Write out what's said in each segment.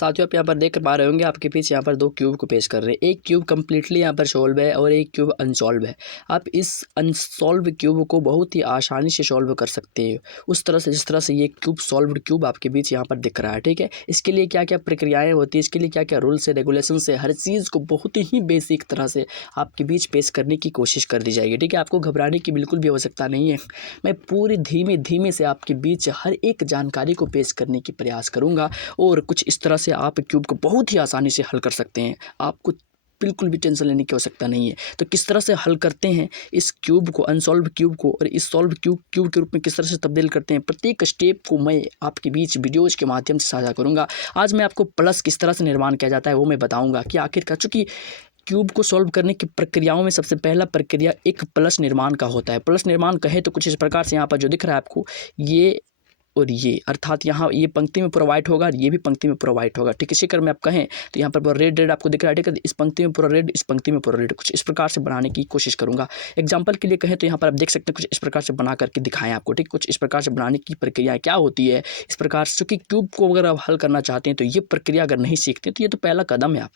साथियों आप यहाँ पर देख पा रहे होंगे आपके पीछे यहाँ पर दो क्यूब को पेश कर रहे हैं। एक क्यूब कम्प्लीटली यहाँ पर सॉल्व है और एक क्यूब अनसॉल्व है। आप इस अनसॉल्व क्यूब को बहुत ही आसानी से सॉल्व कर सकते हैं उस तरह से जिस तरह से ये क्यूब सॉल्व्ड क्यूब आपके बीच यहाँ पर दिख रहा है। ठीक है, इसके लिए क्या क्या प्रक्रियाएँ होती है, इसके लिए क्या क्या रूल्स है, रेगुलेशंस है, हर चीज़ को बहुत ही बेसिक तरह से आपके बीच पेश करने की कोशिश कर दी जाएगी। ठीक है, आपको घबराने की बिल्कुल भी आवश्यकता नहीं है। मैं पूरी धीमे धीमे से आपके बीच हर एक जानकारी को पेश करने की प्रयास करूँगा और कुछ इस तरह से आप क्यूब को बहुत ही आसानी से हल कर सकते हैं। आपको बिल्कुल भी टेंशन लेने की आवश्यकता नहीं है। तो किस तरह से हल करते हैं इस क्यूब को, अनसॉल्व क्यूब को, और इस सॉल्व क्यूब के रूप में किस तरह से तब्दील करते हैं, प्रत्येक स्टेप को मैं आपके बीच वीडियोज़ के माध्यम से साझा करूँगा। आज मैं आपको प्लस किस तरह से निर्माण किया जाता है वो मैं बताऊँगा कि आखिरकार, चूँकि क्यूब को सॉल्व करने की प्रक्रियाओं में सबसे पहला प्रक्रिया एक प्लस निर्माण का होता है। प्लस निर्माण कहे तो कुछ इस प्रकार से यहाँ पर जो दिख रहा है आपको, ये और ये, अर्थात यहाँ ये पंक्ति में पूरा वाइट होगा, ये भी पंक्ति में पूरा वाइट होगा। ठीक है, इसी क्रम में आप कहें तो यहाँ पर पूरा रेड रेड आपको दिख रहा है। ठीक है, इस पंक्ति में पूरा रेड, इस पंक्ति में पूरा रेड, कुछ इस प्रकार से बनाने की कोशिश करूँगा। एग्जाम्पल के लिए कहें तो यहाँ पर आप देख सकते हैं कुछ इस प्रकार से बना करके दिखाएं आपको। ठीक, कुछ इस प्रकार से बनाने की प्रक्रिया क्या होती है इस प्रकार से, क्योंकि क्यूब को अगर आप हल करना चाहते हैं तो ये प्रक्रिया अगर नहीं सीखते तो ये तो पहला कदम है आप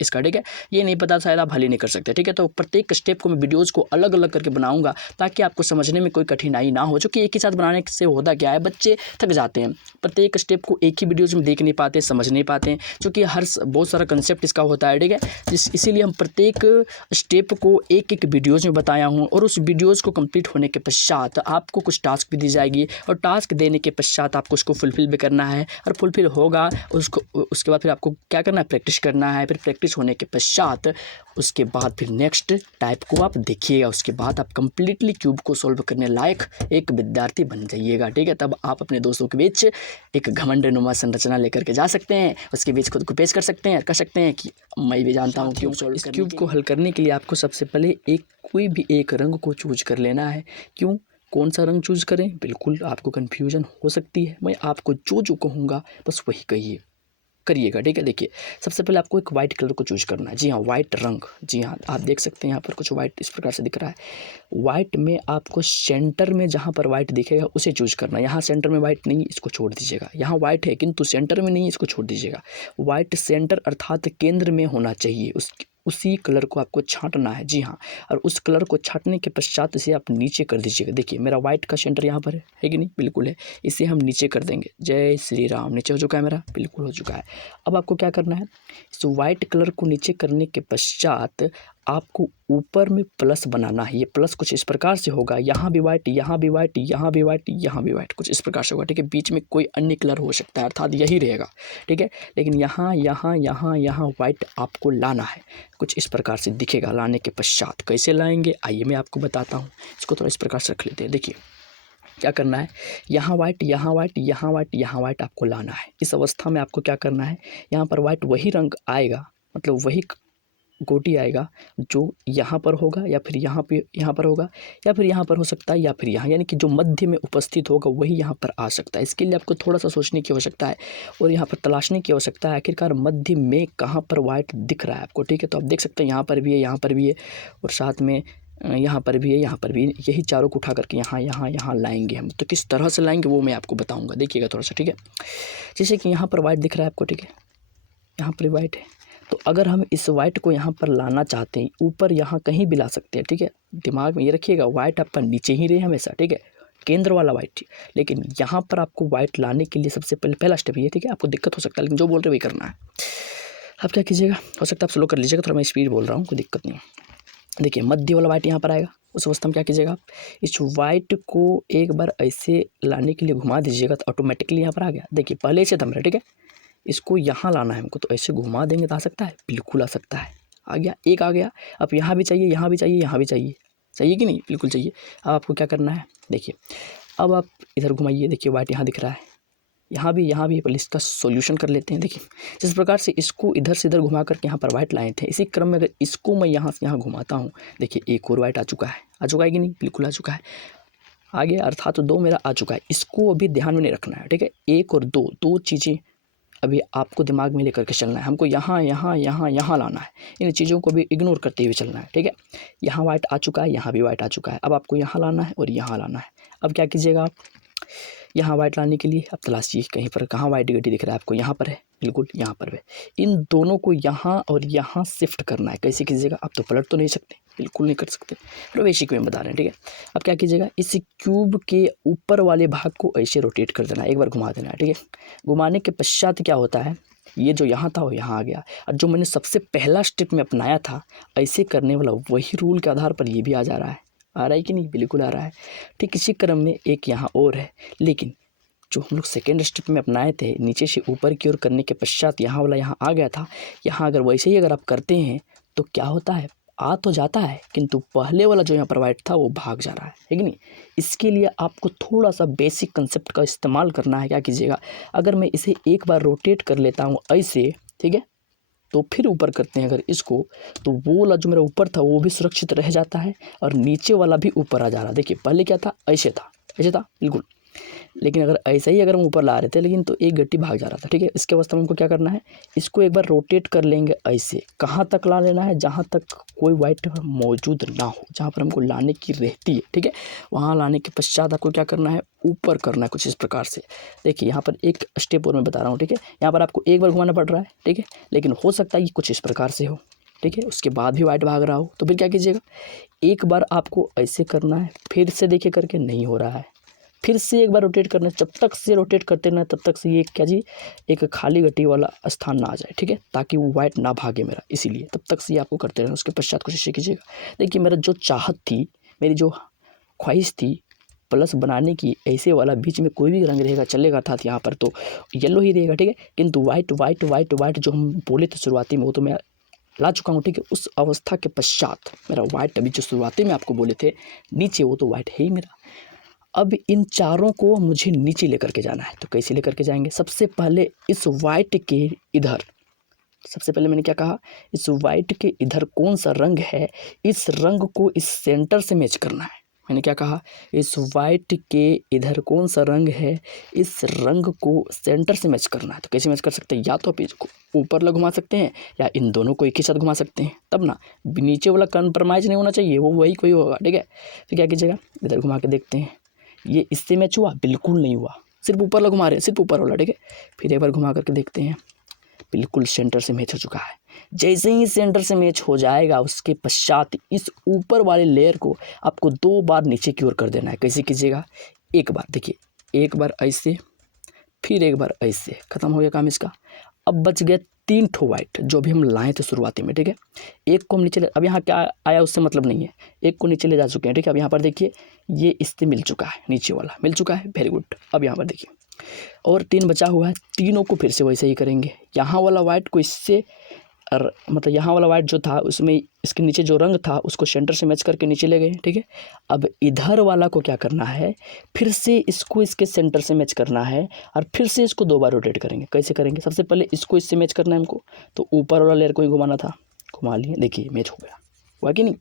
इसका। ठीक है, ये नहीं पता शायद आप हल ही नहीं कर सकते। ठीक है, तो प्रत्येक स्टेप को मैं वीडियोज़ को अलग अलग करके बनाऊंगा ताकि आपको समझने में कोई कठिनाई ना हो। क्योंकि एक ही साथ बनाने से होता क्या है, बच्चे थक जाते हैं, प्रत्येक स्टेप को एक ही वीडियोज़ में देख नहीं पाते, समझ नहीं पाते हैं, क्योंकि बहुत सारा कंसेप्ट इसका होता है। ठीक है, इसीलिए हम प्रत्येक स्टेप को एक एक वीडियोज़ में बताया हूँ और उस वीडियोज़ को कंप्लीट होने के पश्चात आपको कुछ टास्क भी दी जाएगी और टास्क देने के पश्चात आपको उसको फुलफिल भी करना है और फुलफिल होगा उसके बाद फिर आपको क्या करना है, प्रैक्टिस करना है। फिर प्रैक्टिस होने के पश्चात उसके बाद फिर नेक्स्ट टाइप को आप देखिएगा। उसके बाद आप कंप्लीटली क्यूब को सॉल्व करने लायक एक विद्यार्थी बन जाइएगा। ठीक है, तब आप अपने दोस्तों के बीच एक घमंडनुमा संरचना लेकर के जा सकते हैं, उसके बीच खुद को पेश कर सकते हैं, कह सकते हैं कि मैं भी जानता हूँ क्यूब सॉल्व। इस क्यूब को हल करने के लिए आपको सबसे पहले कोई भी एक रंग को चूज कर लेना है। क्यों, कौन सा रंग चूज करें, बिल्कुल आपको कन्फ्यूजन हो सकती है। मैं आपको जो कहूँगा बस वही करिएगा। ठीक है, देखिए सबसे पहले आपको एक वाइट कलर को चूज करना है। जी हाँ, वाइट रंग, जी हाँ आप देख सकते हैं यहाँ पर कुछ वाइट इस प्रकार से दिख रहा है। वाइट में आपको सेंटर में जहाँ पर वाइट दिखेगा उसे चूज करना है। यहाँ सेंटर में वाइट नहीं, इसको छोड़ दीजिएगा। यहाँ वाइट है किंतु सेंटर में नहीं, इसको छोड़ दीजिएगा। वाइट सेंटर अर्थात केंद्र में होना चाहिए, उसी कलर को आपको छांटना है। जी हाँ, और उस कलर को छांटने के पश्चात इसे आप नीचे कर दीजिएगा। देखिए मेरा वाइट का सेंटर यहाँ पर है कि नहीं, बिल्कुल है। इसे हम नीचे कर देंगे। जय श्री राम, नीचे हो चुका है मेरा, बिल्कुल हो चुका है। अब आपको क्या करना है, इस वाइट कलर को नीचे करने के पश्चात आपको ऊपर में प्लस बनाना है। ये प्लस कुछ इस प्रकार से होगा, यहाँ भी वाइट, यहाँ भी वाइट, यहाँ भी वाइट, यहाँ भी वाइट, कुछ इस प्रकार से होगा। ठीक है, बीच में कोई अन्य कलर हो सकता है, अर्थात यही रहेगा। ठीक है, लेकिन यहाँ यहाँ यहाँ यहाँ वाइट आपको लाना है, कुछ इस प्रकार से दिखेगा। लाने के पश्चात कैसे लाएंगे आइए मैं आपको बताता हूँ। इसको थोड़ा इस प्रकार से रख लेते हैं। देखिए क्या करना है, यहाँ वाइट, यहाँ वाइट, यहाँ वाइट, यहाँ वाइट आपको लाना है। इस अवस्था में आपको क्या करना है, यहाँ पर वाइट वही रंग आएगा, मतलब वही गोटी आएगा जो यहाँ पर होगा या फिर यहाँ पर होगा या फिर यहाँ पर हो सकता है या फिर यहाँ, यानी कि जो मध्य में उपस्थित होगा वही यहाँ पर आ सकता है। इसके लिए आपको थोड़ा सा सोचने की आवश्यकता है और यहाँ पर तलाशने की आवश्यकता है आखिरकार मध्य में कहाँ पर वाइट दिख रहा है आपको। ठीक है, तो आप देख सकते हैं यहाँ पर भी है, यहाँ पर भी है और साथ में यहाँ पर भी है, यहाँ पर भी। यही चारों को उठा करके यहाँ लाएंगे हम। तो किस तरह से लाएंगे वो मैं आपको बताऊँगा, देखिएगा थोड़ा सा। ठीक है, जैसे कि यहाँ पर वाइट दिख रहा है आपको, ठीक है, यहाँ पर वाइट है, तो अगर हम इस वाइट को यहाँ पर लाना चाहते हैं, ऊपर यहाँ कहीं भी ला सकते हैं। ठीक है, दिमाग में ये रखिएगा, वाइट आपका नीचे ही रहे हमेशा। ठीक है, केंद्र वाला वाइट, लेकिन यहाँ पर आपको वाइट लाने के लिए सबसे पहला स्टेप ये। ठीक है, आपको दिक्कत हो सकता है लेकिन जो बोल रहे वही करना है। आप क्या कीजिएगा, हो सकता है आप स्लो कर लीजिएगा, थोड़ा मैं स्पीड बोल रहा हूँ, कोई दिक्कत नहीं है। देखिए मध्य वाला वाइट यहाँ पर आएगा, उस अवस्था में क्या कीजिएगा आप, इस वाइट को एक बार ऐसे लाने के लिए घुमा दीजिएगा तो ऑटोमेटिकली यहाँ पर आ गया। देखिए पहले से थम रहा है। ठीक है, इसको यहाँ लाना है हमको, तो ऐसे घुमा देंगे तो आ सकता है, बिल्कुल आ सकता है, आ गया, एक आ गया। अब यहाँ भी चाहिए, यहाँ भी चाहिए, यहाँ भी चाहिए, चाहिए कि नहीं, बिल्कुल चाहिए। अब आपको क्या करना है, देखिए अब आप इधर घुमाइए, देखिए वाइट यहाँ दिख रहा है, यहाँ भी, पहले इसका सॉल्यूशन कर लेते हैं। देखिए जिस प्रकार से इसको इधर से इधर घुमा करके यहाँ पर वाइट लाए थे, इसी क्रम में अगर इसको मैं यहाँ से यहाँ घुमाता हूँ, देखिए एक और वाइट आ चुका है कि नहीं, बिल्कुल आ चुका है, आ गया, अर्थात 2 मेरा आ चुका है। इसको अभी ध्यान में नहीं रखना है। ठीक है, 1 और 2 चीज़ें अभी आपको दिमाग में लेकर के चलना है। हमको यहाँ लाना है, इन चीज़ों को भी इग्नोर करते हुए चलना है। ठीक है, यहाँ वाइट आ चुका है, यहाँ भी वाइट आ चुका है। अब आपको यहाँ लाना है और यहाँ लाना है। अब क्या कीजिएगा आप, यहाँ वाइट लाने के लिए अब तलाशिए कहीं पर, कहाँ वाइट गड्डी दिख रहा है आपको, यहाँ पर है, बिल्कुल यहाँ पर है। इन दोनों को यहाँ और यहाँ शिफ्ट करना है। कैसे कीजिएगा, आप तो पलट तो नहीं सकते, बिल्कुल नहीं कर सकते, फिर बेसिक में बता रहे हैं, ठीक है। अब क्या कीजिएगा, इस क्यूब के ऊपर वाले भाग को ऐसे रोटेट कर देना है, एक बार घुमा देना है, ठीक है। घुमाने के पश्चात क्या होता है, ये जो यहाँ था वो यहाँ आ गया, और जो मैंने सबसे पहला स्टेप में अपनाया था ऐसे करने वाला, वही रूल के आधार पर ये भी आ जा रहा है। आ रहा है कि नहीं, बिल्कुल आ रहा है। ठीक इसी क्रम में एक यहाँ और है, लेकिन जो हम लोग सेकेंड स्टेप में अपनाए थे नीचे से ऊपर की ओर करने के पश्चात यहाँ वाला यहाँ आ गया था, यहाँ अगर वैसे ही अगर आप करते हैं तो क्या होता है, आ तो जाता है किंतु पहले वाला जो यहाँ पर वाइट था वो भाग जा रहा है कि नहीं। इसके लिए आपको थोड़ा सा बेसिक कंसेप्ट का इस्तेमाल करना है। क्या कीजिएगा, अगर मैं इसे एक बार रोटेट कर लेता हूँ ऐसे, ठीक है, तो फिर ऊपर करते हैं अगर इसको, तो वो वाला जो मेरा ऊपर था वो भी सुरक्षित रह जाता है और नीचे वाला भी ऊपर आ जा रहा है। देखिए पहले क्या था, ऐसे था, ऐसे था बिल्कुल, लेकिन अगर ऐसा ही अगर हम ऊपर ला रहे थे लेकिन तो एक गट्टी भाग जा रहा था, ठीक है। इसके अवस्था में हमको क्या करना है, इसको एक बार रोटेट कर लेंगे ऐसे, कहाँ तक ला लेना है, जहाँ तक कोई वाइट मौजूद ना हो, जहाँ पर हमको लाने की रहती है, ठीक है। वहाँ लाने के पश्चात आपको क्या करना है, ऊपर करना है कुछ इस प्रकार से। देखिए यहाँ पर एक स्टेप और मैं बता रहा हूँ, ठीक है। यहाँ पर आपको एक बार घुमाना पड़ रहा है, ठीक है, लेकिन हो सकता है कि कुछ इस प्रकार से हो, ठीक है, उसके बाद भी वाइट भाग रहा हो, तो फिर क्या कीजिएगा, एक बार आपको ऐसे करना है, फिर से देखिए करके नहीं हो रहा है, फिर से एक बार रोटेट करना है। जब तक से रोटेट करते ना तब तक से ये क्या जी, एक खाली गट्टी वाला स्थान ना आ जाए, ठीक है, ताकि वो वाइट ना भागे मेरा, इसीलिए तब तक से ये आपको करते रहना। उसके पश्चात कोशिश कीजिएगा। देखिए मेरा जो चाहत थी, मेरी जो ख्वाहिश थी प्लस बनाने की, ऐसे वाला बीच में कोई भी रंग रहेगा चलेगा था, यहाँ पर तो येलो ही रहेगा, ठीक है, किंतु वाइट वाइट वाइट वाइट जो हम बोले थे शुरुआती में वो तो मैं ला चुका हूँ, ठीक है। उस अवस्था के पश्चात मेरा वाइट अभी जो शुरुआती में आपको बोले थे नीचे, वो तो वाइट है ही मेरा। अब इन चारों को मुझे नीचे लेकर के जाना है, तो कैसे लेकर के जाएंगे, सबसे पहले इस वाइट के इधर, सबसे पहले मैंने क्या कहा, इस वाइट के इधर कौन सा रंग है, इस रंग को इस सेंटर से मैच करना है। मैंने क्या कहा, इस वाइट के इधर कौन सा रंग है, इस रंग को सेंटर से मैच करना है। तो कैसे मैच कर सकते हैं, या तो आप इसको ऊपर ला घुमा सकते हैं या इन दोनों को एक ही साथ घुमा सकते हैं, तब ना नीचे वाला कंप्रोमाइज़ नहीं होना चाहिए, वो वही कोई होगा, ठीक है। फिर क्या कीजिएगा, इधर घुमा के देखते हैं, ये इससे मैच हुआ, बिल्कुल नहीं हुआ, सिर्फ ऊपर वाला घुमा रहे हैं, सिर्फ ऊपर वाला, ठीक है। फिर एक बार घुमा करके देखते हैं, बिल्कुल सेंटर से मैच हो चुका है। जैसे ही सेंटर से मैच हो जाएगा उसके पश्चात इस ऊपर वाले लेयर को आपको 2 बार नीचे की ओर कर देना है। कैसे कीजिएगा, एक बार देखिए, एक बार ऐसे, फिर एक बार ऐसे, खत्म हो गया काम इसका। अब बच गया 3 ठो वाइट जो भी हम लाए थे शुरुआती में, ठीक है। एक को हम नीचे ले, अब यहाँ क्या आया उससे मतलब नहीं है, एक को नीचे ले जा चुके हैं, ठीक है। अब यहाँ पर देखिए ये इससे मिल चुका है, नीचे वाला मिल चुका है, वेरी गुड। अब यहाँ पर देखिए और 3 बचा हुआ है, तीनों को फिर से वैसे ही करेंगे। यहाँ वाला वाइट को इससे मतलब यहाँ वाला वाइट जो था उसमें इसके नीचे जो रंग था उसको सेंटर से मैच करके नीचे ले गए, ठीक है। अब इधर वाला को क्या करना है, फिर से इसको इसके सेंटर से मैच करना है और फिर से इसको 2 बार रोटेट करेंगे। कैसे करेंगे, सबसे पहले इसको इससे मैच करना है हमको, तो ऊपर वाला लेयर को ही घुमाना था, घुमा लिए, देखिए मैच हो गया, हुआ कि नहीं,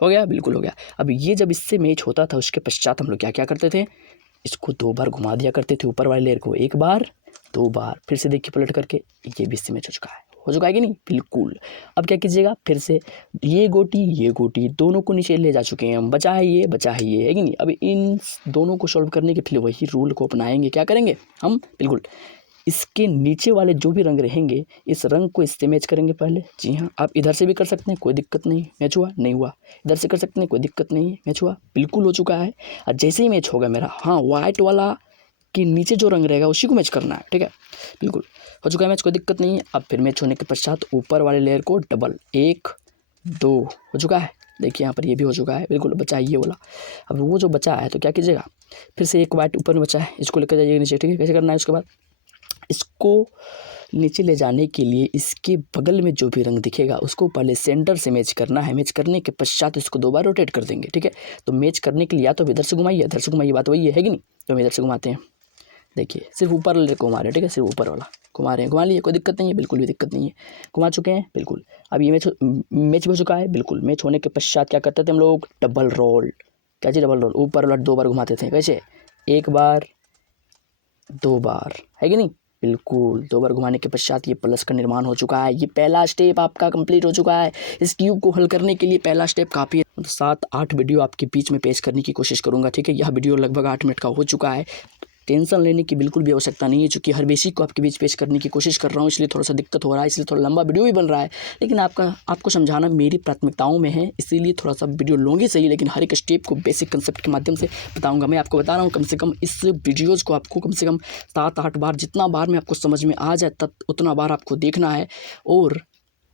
हो गया, बिल्कुल हो गया। अब ये जब इससे मैच होता था उसके पश्चात हम लोग क्या क्या करते थे, इसको 2 बार घुमा दिया करते थे, ऊपर वाले लेयर को एक बार, 2 बार, फिर से देखिए पलट करके, ये भी इससे मैच हो चुका है, हो चुका है कि नहीं, बिल्कुल। अब क्या कीजिएगा, फिर से ये गोटी दोनों को नीचे ले जा चुके हैं हम, बचा है ये, बचा है कि नहीं। अब इन दोनों को सॉल्व करने के फिर वही रूल को अपनाएंगे, क्या करेंगे हम, बिल्कुल इसके नीचे वाले जो भी रंग रहेंगे इस रंग को इससे मैच करेंगे पहले। जी हाँ, आप इधर से भी कर सकते हैं, कोई दिक्कत नहीं, मैच हुआ, नहीं हुआ, इधर से कर सकते हैं, कोई दिक्कत नहीं है, मैच हुआ, बिल्कुल हो चुका है। और जैसे ही मैच होगा मेरा, हाँ वाइट वाला कि नीचे जो रंग रहेगा उसी को मैच करना है, ठीक है, बिल्कुल हो चुका है मैच, कोई दिक्कत नहीं है। अब फिर मैच होने के पश्चात ऊपर वाले लेयर को डबल, 1 2 हो चुका है, देखिए यहाँ पर ये भी हो चुका है, बिल्कुल बचा है ये वाला। अब वो जो बचा है तो क्या कीजिएगा, फिर से एक वाइट ऊपर में बचा है, इसको लेकर जाइएगा नीचे, ठीक है। कैसे करना है, उसके बाद इसको नीचे ले जाने के लिए इसके बगल में जो भी रंग दिखेगा उसको पहले सेंटर से मैच करना है, मैच करने के पश्चात इसको 2 बार रोटेट कर देंगे, ठीक है। तो मैच करने के लिए या तो इधर से घुमाइए, इधर से घुमाइए, बात वही है कि नहीं, तो हम इधर से घुमाते हैं, देखिए सिर्फ ऊपर वाले को घुमा रहे हैं, ठीक है, सिर्फ ऊपर वाला घुमा रहे हैं, घुमा लिए, कोई दिक्कत नहीं है, बिल्कुल भी दिक्कत नहीं है, घुमा चुके हैं, बिल्कुल। अब ये मैच हो चुका है, बिल्कुल। मैच होने के पश्चात क्या करते थे हम लोग, डबल रोल, क्या चीज़, डबल रोल, ऊपर वाला 2 बार घुमाते थे, कैसे, 1 बार 2 बार, है कि नहीं, बिल्कुल 2 बार घुमाने के पश्चात ये प्लस का निर्माण हो चुका है। ये पहला स्टेप आपका कंप्लीट हो चुका है। इस क्यूब को हल करने के लिए पहला स्टेप काफ़ी है। 7-8 वीडियो आपके बीच में पेश करने की कोशिश करूँगा, ठीक है। यह वीडियो लगभग 8 मिनट का हो चुका है। टेंशन लेने की बिल्कुल भी आवश्यकता नहीं है, चूँकि हर बेसिक को आपके बीच पेश करने की कोशिश कर रहा हूँ, इसलिए थोड़ा-सा दिक्कत हो रहा है, इसलिए थोड़ा लंबा वीडियो भी बन रहा है। लेकिन आपको समझाना मेरी प्राथमिकताओं में है, इसीलिए थोड़ा-सा वीडियो लॉन्ग ही सही, लेकिन हर एक स्टेप को बेसिक कंसेप्ट के माध्यम से बताऊँगा। मैं आपको बता रहा हूँ, कम से कम इस वीडियोज़ को आपको कम से कम 7-8 बार, जितना बार में आपको समझ में आ जाए तब उतना बार आपको देखना है और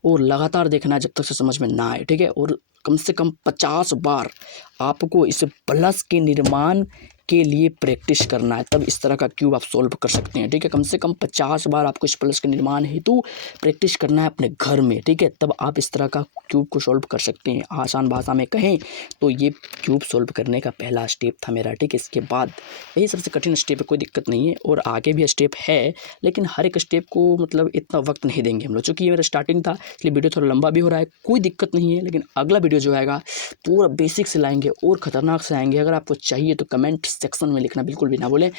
लगातार देखना है जब तक से समझ में ना आए, ठीक है। और कम से कम 50 बार आपको इस प्लस के निर्माण के लिए प्रैक्टिस करना है, तब इस तरह का क्यूब आप सॉल्व कर सकते हैं, ठीक है। कम से कम 50 बार आपको इस प्लस के निर्माण हेतु प्रैक्टिस करना है अपने घर में, ठीक है। तब आप इस तरह का क्यूब को सॉल्व कर सकते हैं। आसान भाषा में कहें तो ये क्यूब सॉल्व करने का पहला स्टेप था मेरा, ठीक है। इसके बाद यही सबसे कठिन स्टेप है, कोई दिक्कत नहीं है, और आगे भी स्टेप है, लेकिन हर एक स्टेप को मतलब इतना वक्त नहीं देंगे हम लोग, चूँकि ये मेरा स्टार्टिंग था इसलिए वीडियो थोड़ा लंबा भी हो रहा है, कोई दिक्कत नहीं है। लेकिन अगला वीडियो जो आएगा पूरा बेसिक से लाएंगे और ख़तरनाक से आएंगे। अगर आपको चाहिए तो कमेंट सेक्शन में लिखना बिल्कुल भी ना भूलें।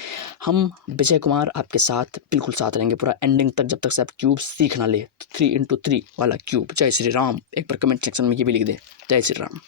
हम विजय कुमार आपके साथ बिल्कुल साथ रहेंगे पूरा एंडिंग तक, जब तक से आप क्यूब सीख ना ले। 3x3 वाला क्यूब। जय श्री राम। एक बार कमेंट सेक्शन में ये भी लिख दे, जय श्री राम।